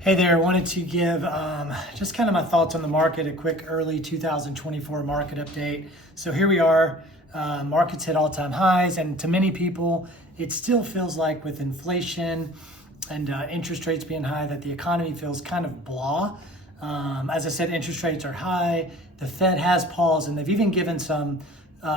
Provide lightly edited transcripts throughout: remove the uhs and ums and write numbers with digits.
Hey there, I wanted to give just kind of my thoughts on the market, a quick early 2024 market update. So here we are, markets hit all-time highs, and to many people, it still feels like with inflation and interest rates being high that the economy feels kind of blah. As I said, interest rates are high, the Fed has paused, and they've even given some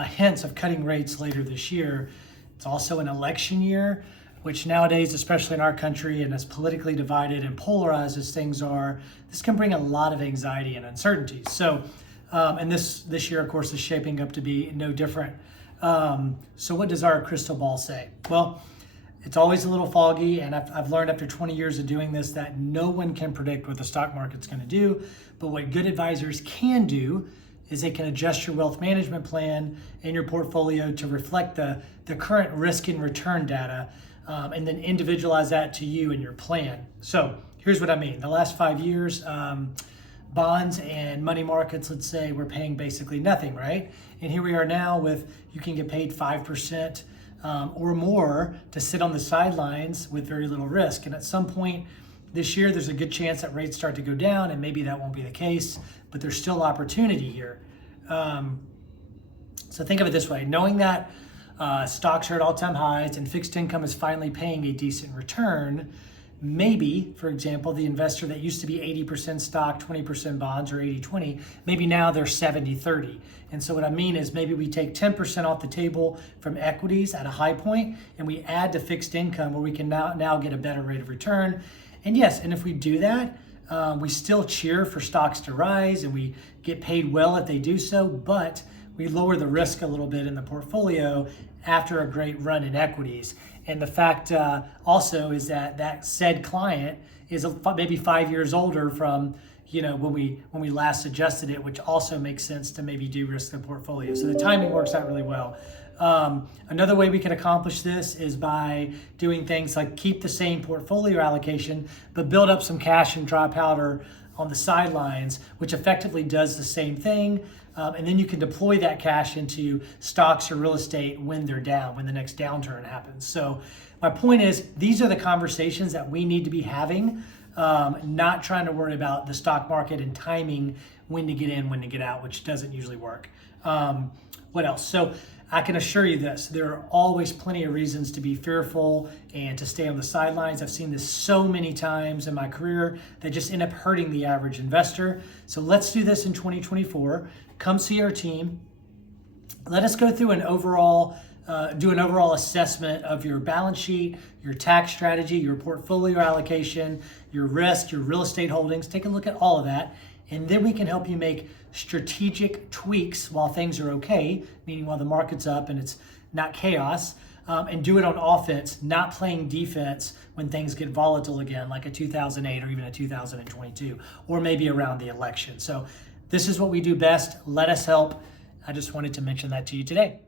hints of cutting rates later this year. It's also an election year, which nowadays, especially in our country and as politically divided and polarized as things are, this can bring a lot of anxiety and uncertainty. So, and this year, of course, is shaping up to be no different. So what does our crystal ball say? Well, it's always a little foggy, and I've learned after 20 years of doing this that no one can predict what the stock market's gonna do, but what good advisors can do is they can adjust your wealth management plan and your portfolio to reflect the current risk and return data, and then individualize that to you and your plan. So here's what I mean. The last 5 years, bonds and money markets, let's say, we're paying basically nothing, right? And here we are now with, you can get paid 5% or more to sit on the sidelines with very little risk. And at some point this year, there's a good chance that rates start to go down, and maybe that won't be the case, but there's still opportunity here. So think of it this way, knowing that stocks are at all-time highs and fixed income is finally paying a decent return, maybe, for example, the investor that used to be 80% stock, 20% bonds, or 80-20, maybe now they're 70-30. And so what I mean is maybe we take 10% off the table from equities at a high point, and we add to fixed income where we can now get a better rate of return. And yes, and if we do that, we still cheer for stocks to rise and we get paid well if they do so, but we lower the risk a little bit in the portfolio after a great run in equities. And the fact also is that said client is maybe 5 years older from when we last adjusted it, which also makes sense to maybe de-risk the portfolio. So the timing works out really well. Another way we can accomplish this is by doing things like keep the same portfolio allocation, but build up some cash and dry powder on the sidelines, which effectively does the same thing. And then you can deploy that cash into stocks or real estate when they're down, when the next downturn happens. So my point is, these are the conversations that we need to be having, not trying to worry about the stock market and timing when to get in, when to get out, which doesn't usually work. What else? So I can assure you this, there are always plenty of reasons to be fearful and to stay on the sidelines. I've seen this so many times in my career that just end up hurting the average investor. So let's do this in 2024. Come see our team. Let us go through an overall assessment of your balance sheet, your tax strategy, your portfolio allocation, your risk, your real estate holdings. Take a look at all of that. And then we can help you make strategic tweaks while things are okay, meaning while the market's up and it's not chaos, and do it on offense, not playing defense when things get volatile again, like a 2008 or even a 2022, or maybe around the election. So this is what we do best. Let us help. I just wanted to mention that to you today.